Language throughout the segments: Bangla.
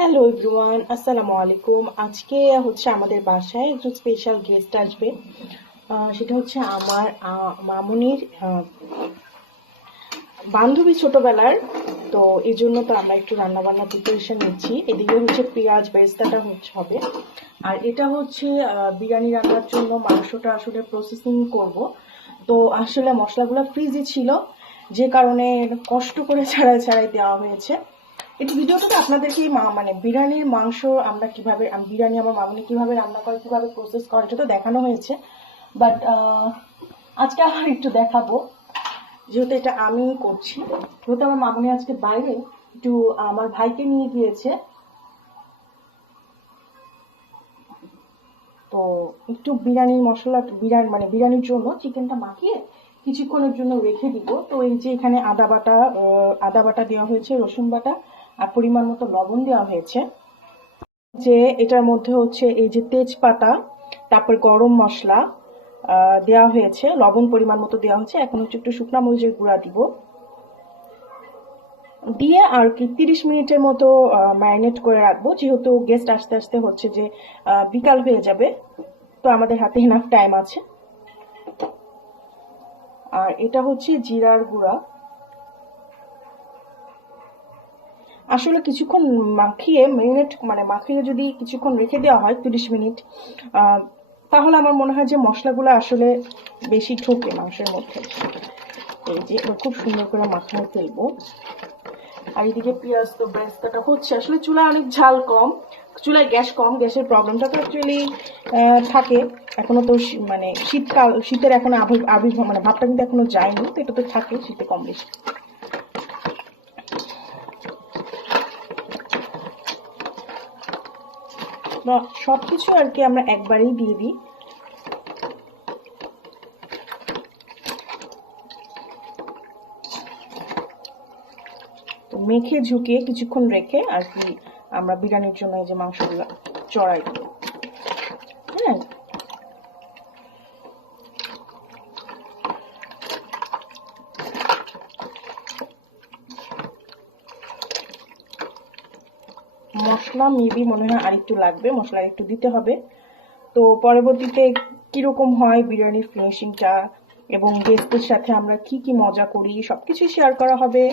হ্যালো এভরিওয়ান আসসালামু আলাইকুম আজকে হচ্ছে আমাদের বাসায় একজন স্পেশাল গেস্ট আসবে। সেটা হচ্ছে আমার মামুনির বান্ধবী ছোটবেলার। তো এই জন্য তো আমরা একটু রান্না বান্না প্রিপারেশন নিচ্ছি। এদিকে হচ্ছে পেঁয়াজ বেস্তাটা হচ্ছে হবে। আর এটা হচ্ছে বিরিয়ানি রান্নার জন্য মাংসটা আসলে প্রসেসিং করব। তো আসলে মশলাগুলো ফ্রিজে ছিল। যে কারণে কষ্ট করে ছাড়াই ছাড়াই দেওয়া হয়েছে। এই ভিডিওটাতে আপনাদেরকে মা- মানে বিরিয়ানির মাংস আমরা কীভাবে বিরিয়ানি আমার মামনি কীভাবে রান্না করে, কীভাবে প্রসেস করে, এটা তো দেখানো হয়েছে। বাট আজকে আবার একটু দেখাবো। যেহেতু এটা আমি করছি, যেহেতু আমার মামনি আজকে বাইরে, একটু আমার ভাইকে নিয়ে গিয়েছে। তো একটু বিরিয়ানির মশলা, বিরিয়ানি মানে বিরিয়ানির জন্য চিকেনটা মাখিয়ে কিছুক্ষণের জন্য রেখে দিব। তো এই যে এখানে আদা বাটা আদা বাটা দেওয়া হয়েছে, রসুন বাটা। আর পরিমাণ মতো লবণ দেওয়া হয়েছে। যে এটার মধ্যে হচ্ছে এই যে তেজপাতা, তারপর গরম মশলা দেওয়া হয়েছে। লবণ পরিমাণ মতো দেওয়া হয়েছে এখন হচ্ছে একটু শুকনা মরিচের গুঁড়া দিব। দিয়ে আর কি তিরিশ মিনিটের মতো ম্যারিনেট করে রাখব। যেহেতু গেস্ট আসতে আসতে হচ্ছে যে বিকাল হয়ে যাবে, তো আমাদের হাতে এনাফ টাইম আছে। আর এটা হচ্ছে জিরার গুঁড়া। আসলে কিছুক্ষণ মাখিয়ে মেরিনেট মানে মাখিয়ে যদি কিছুক্ষণ রেখে দেওয়া হয়, তিরিশ মিনিট তাহলে আমার মনে হয় যে মশলাগুলো আসলে বেশি ঠোকে মাংসের মধ্যে। এই যে খুব সুন্দর করে মাখায় ফেলব। আর এদিকে পেঁয়াজ তো বেরেস্তাটা হচ্ছে। আসলে চুলায় অনেক ঝাল কম, চুলায় গ্যাস কম, গ্যাসের প্রবলেমটা তো অ্যাকচুয়ালি থাকে। এখনও তো মানে শীতকাল, শীতের এখনও আবির আবির্ভাব মানে ভাবটা কিন্তু এখনও যায়নি, তো এটা তো থাকে, শীতে কম বেশি। বা সবকিছু আর কি আমরা একবারেই দিয়ে দিই। তো মেখে ঝুঁকিয়ে কিছুক্ষণ রেখে আর কি আমরা বিরিয়ানির জন্য এই যে মাংসগুলো চড়াই দিই হ্যাঁ মশলা মেবি মনে হয় আরেকটু লাগবে, মশলা একটু দিতে হবে। তো পরবর্তীতে কীরকম হয় বিরিয়ানির ফিনিশিংটা এবং গেস্টের সাথে আমরা কি কি মজা করি, সবকিছু শেয়ার করা হবে।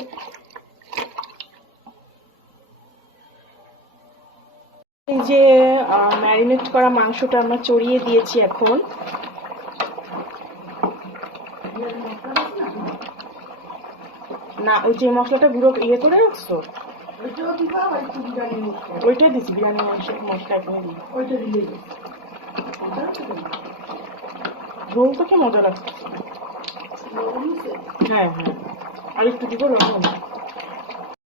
এই যে ম্যারিনেট করা মাংসটা আমরা চড়িয়ে দিয়েছি এখন। না, ওই যে মশলাটা গুঁড়ো ইয়ে করে রাখছো? ওইটাই দিচ্ছি বিরিয়ানি মশলা দিই কি মজা লাগছে? হ্যাঁ হ্যাঁ। আর একটু দিব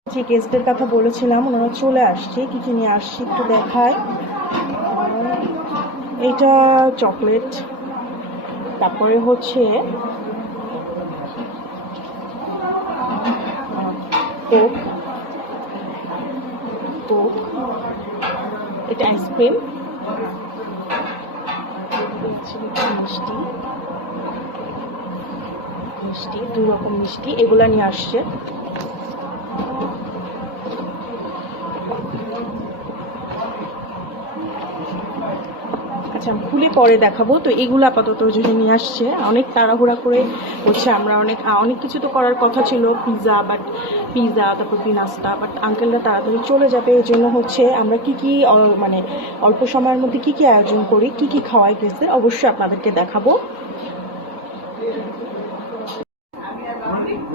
যে গেস্টদের কথা বলেছিলাম ওনারা চলে আসছে। কি কি নিয়ে আসছে একটু দেখায় এটা চকলেট। তারপরে হচ্ছে কোক। এটা আইসক্রিম মিষ্টি। মিষ্টি দু রকম মিষ্টি এগুলা নিয়ে আসছে। আচ্ছা আমি খুলে পরে দেখাবো। তো এগুলো আপাতত যদি নিয়ে আসছে, অনেক তাড়াহুড়া করে হচ্ছে আমরা অনেক অনেক কিছু তো করার কথা ছিল পিৎজা বাট পিৎজা তারপর নাস্তা বাট আঙ্কেলরা তাড়াতাড়ি চলে যাবে, এই জন্য হচ্ছে আমরা কি কি মানে অল্প সময়ের মধ্যে কি কি আয়োজন করি, কি কি খাওয়াই গেছে, অবশ্যই আপনাদেরকে দেখাবো।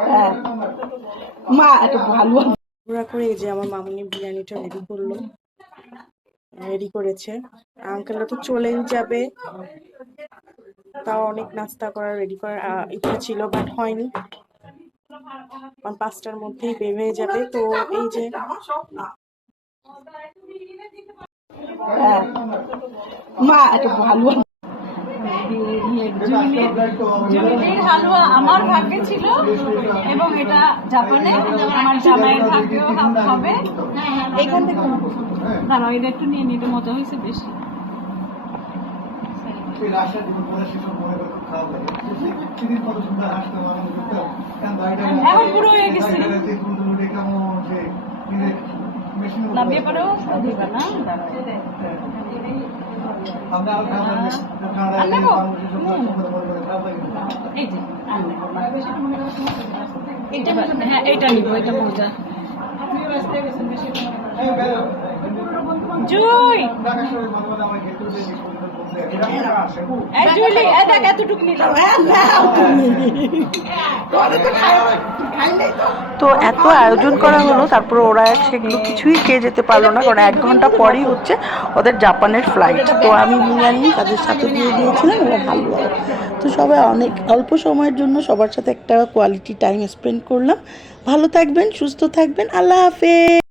হ্যাঁ। মা এত ভালো ঘোরা করে যে আমার মামুনি বিরিয়ানিটা রেডি করল। রেডি করেছে। আঙ্কেলরা তো চলেই যাবে। তাও অনেক নাস্তা করার রেডি করার ইচ্ছা ছিল বাট হয়নি। পাঁচটার মধ্যেই বের হয়ে যাবে। তো এই যে মা একটু ভালো জুলির হালুয়া আমার ভাগ্যে ছিল এবং এটা জাপানে আমার জামাইয়ের ভাগ্যেও হবে। এইখান থেকে দাঁড়াও এটা একটু নিয়ে নিতে মজা হয়েছে বেশি। পরে। এখন বাড়িটা হয়ে গেছে। পারো দিবা না? এটা হ্যাঁ নিব এটা মজা জুই! এতটুকু নিলাম তো এত আয়োজন করা হলো তারপর ওরা সেগুলো কিছুই খেয়ে যেতে পারল না কারণ এক ঘণ্টা পরেই হচ্ছে ওদের জাপানের ফ্লাইট তো আমি বিরিয়ানি তাদের সাথে দিয়ে দিয়েছিলাম ওরা ভালো লাগে তো সবাই অনেক অল্প সময়ের জন্য সবার সাথে একটা কোয়ালিটি টাইম স্পেন্ড করলাম। ভালো থাকবেন সুস্থ থাকবেন আল্লাহ হাফেজ।